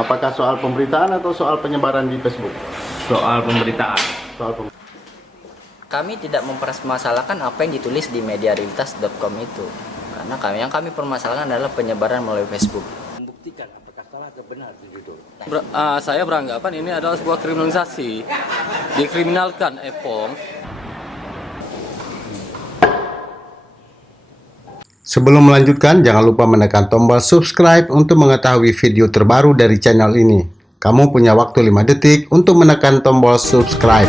Apakah soal pemberitaan atau soal penyebaran di Facebook? Soal pemberitaan. Kami tidak mempermasalahkan apa yang ditulis di mediarealitas.com itu, karena yang kami permasalahkan adalah penyebaran melalui Facebook. Membuktikan apakah salah atau benar itu. Saya beranggapan ini adalah sebuah kriminalisasi, dikriminalkan Epong. Sebelum melanjutkan, jangan lupa menekan tombol subscribe untuk mengetahui video terbaru dari channel ini. Kamu punya waktu 5 detik untuk menekan tombol subscribe.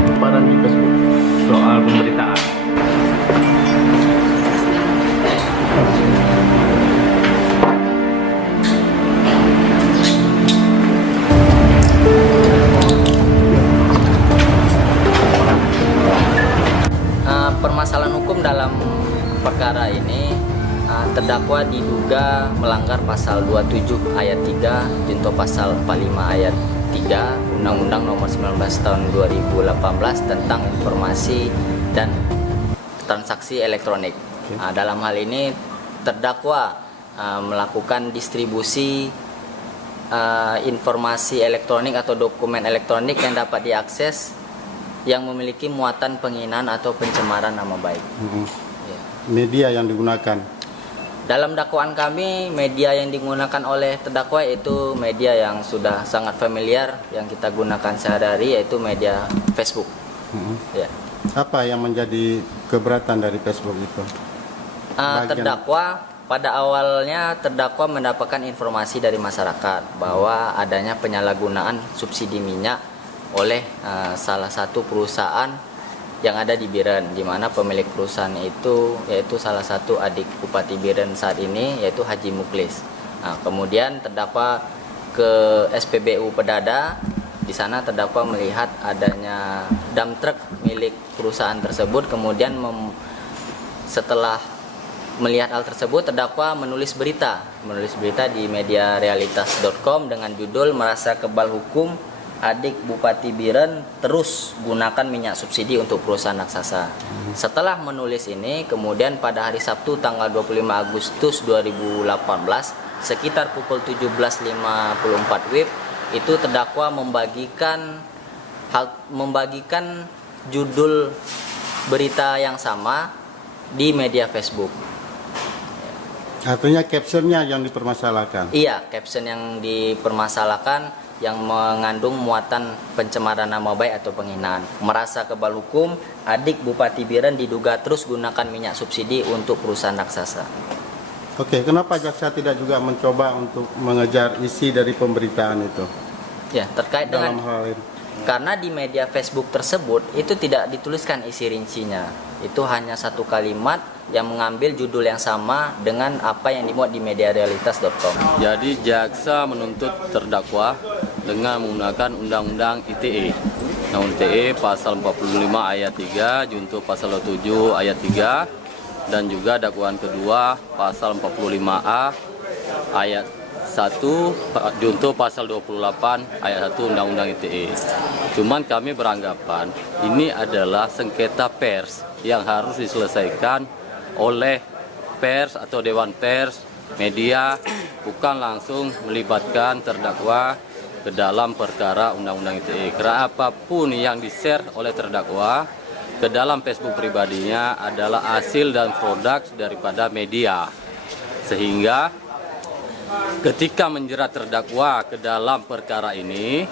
Penyebaran di Facebook. Soal pemberitaan. Permasalahan hukum dalam perkara ini, terdakwa diduga melanggar pasal 27 ayat 3 junto pasal 45 ayat 3 Undang-Undang Nomor 19 Tahun 2018 tentang informasi dan transaksi elektronik. Dalam hal ini terdakwa melakukan distribusi informasi elektronik atau dokumen elektronik yang dapat diakses yang memiliki muatan penghinaan atau pencemaran nama baik. Ya. Media yang digunakan. Dalam dakwaan kami, media yang digunakan oleh terdakwa yaitu media yang sudah sangat familiar yang kita gunakan sehari-hari, yaitu media Facebook. Ya. Apa yang menjadi keberatan dari Facebook itu? Terdakwa pada awalnya mendapatkan informasi dari masyarakat bahwa adanya penyalahgunaan subsidi minyak oleh salah satu perusahaan yang ada di Biren, di mana pemilik perusahaan itu yaitu salah satu adik Bupati Biren saat ini, yaitu Haji Muklis. Kemudian terdakwa ke SPBU Pedada. Di sana terdakwa melihat adanya dump truck milik perusahaan tersebut. Kemudian setelah melihat hal tersebut, terdakwa menulis berita di mediarealitas.com dengan judul "Merasa Kebal Hukum, Adik Bupati Biren terus gunakan minyak subsidi untuk perusahaan raksasa." Setelah menulis ini, kemudian pada hari Sabtu tanggal 25 Agustus 2018 sekitar pukul 17.54 WIB itu terdakwa membagikan judul berita yang sama di media Facebook. Artinya captionnya yang dipermasalahkan. Iya, caption yang dipermasalahkan yang mengandung muatan pencemaran nama baik atau penghinaan. Merasa kebal hukum, adik Bupati Biren diduga terus gunakan minyak subsidi untuk perusahaan raksasa. Oke, kenapa jaksa tidak juga mencoba untuk mengejar isi dari pemberitaan itu? Ya, terkait Dalam dengan hal ini. karena di media Facebook tersebut itu tidak dituliskan isi rincinya. Itu hanya satu kalimat yang mengambil judul yang sama dengan apa yang dimuat di mediarealitas.com. Jadi jaksa menuntut terdakwa dengan menggunakan Undang-Undang ITE. Undang-Undang ITE pasal 45 ayat 3 junto pasal 27 ayat 3 dan juga dakwaan kedua pasal 45A ayat 1 junto pasal 28 ayat 1 Undang-Undang ITE. Cuman kami beranggapan ini adalah sengketa pers yang harus diselesaikan oleh pers atau dewan pers, media, bukan langsung melibatkan terdakwa ke dalam perkara Undang-Undang ITE. Karena apapun yang di-share oleh terdakwa ke dalam Facebook pribadinya adalah hasil dan produk daripada media. Sehingga ketika menjerat terdakwa ke dalam perkara ini,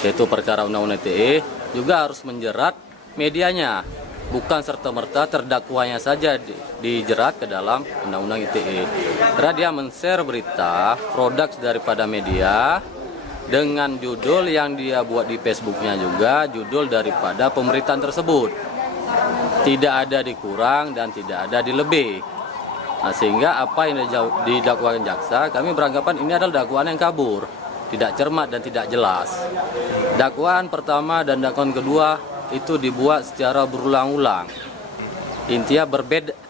yaitu perkara Undang-Undang ITE, juga harus menjerat medianya. Bukan serta-merta terdakwanya saja dijerat ke dalam Undang-Undang ITE. Karena dia men-share berita, produk daripada media, dengan judul yang dia buat di Facebooknya juga, judul daripada pemberitaan tersebut. Tidak ada dikurang dan tidak ada dilebih. Nah, sehingga apa yang didakwakan jaksa, kami beranggapan ini adalah dakwaan yang kabur, tidak cermat dan tidak jelas. Dakwaan pertama dan dakwaan kedua itu dibuat secara berulang-ulang. Intinya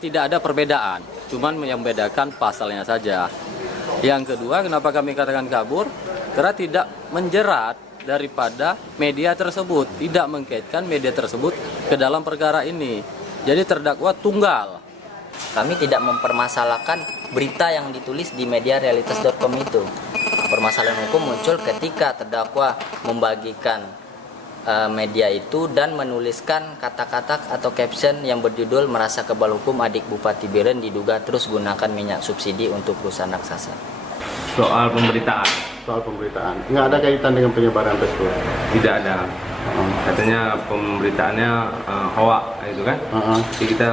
tidak ada perbedaan, cuman yang membedakan pasalnya saja. Yang kedua, kenapa kami katakan kabur? Karena tidak menjerat daripada media tersebut, tidak mengkaitkan media tersebut ke dalam perkara ini. Jadi terdakwa tunggal. Kami tidak mempermasalahkan berita yang ditulis di media realitas.com itu. Permasalahan hukum muncul ketika terdakwa membagikan media itu dan menuliskan kata-kata atau caption yang berjudul merasa kebal hukum adik Bupati Biren diduga terus gunakan minyak subsidi untuk perusahaan raksasa. Soal pemberitaan Soal pemberitaan. Nggak ada kaitan dengan penyebaran tersebut. tidak ada. Katanya pemberitaannya hoak gitu kan. Jadi kita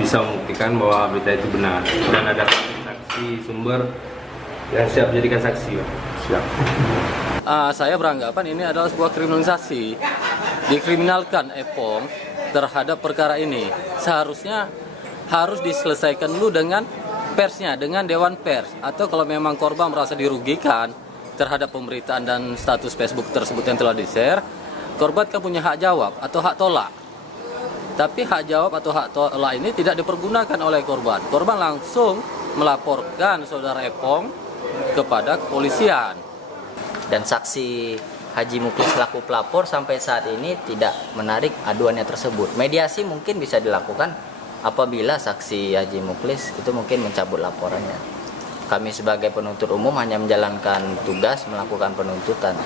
bisa membuktikan bahwa berita itu benar dan ada saksi sumber yang siap jadikan saksi. Siap. Saya beranggapan ini adalah sebuah kriminalisasi. Dikriminalkan Epong terhadap perkara ini. Seharusnya harus diselesaikan dulu dengan persnya, dengan Dewan Pers. Atau kalau memang korban merasa dirugikan terhadap pemberitaan dan status Facebook tersebut yang telah di-share, korban kan punya hak jawab atau hak tolak. Tapi hak jawab atau hak tolak ini tidak dipergunakan oleh korban. Korban langsung melaporkan saudara Epong kepada kepolisian. Dan saksi Haji Muklis selaku pelapor sampai saat ini tidak menarik aduannya tersebut. Mediasi mungkin bisa dilakukan apabila saksi Haji Muklis itu mungkin mencabut laporannya. Kami sebagai penuntut umum hanya menjalankan tugas melakukan penuntutan.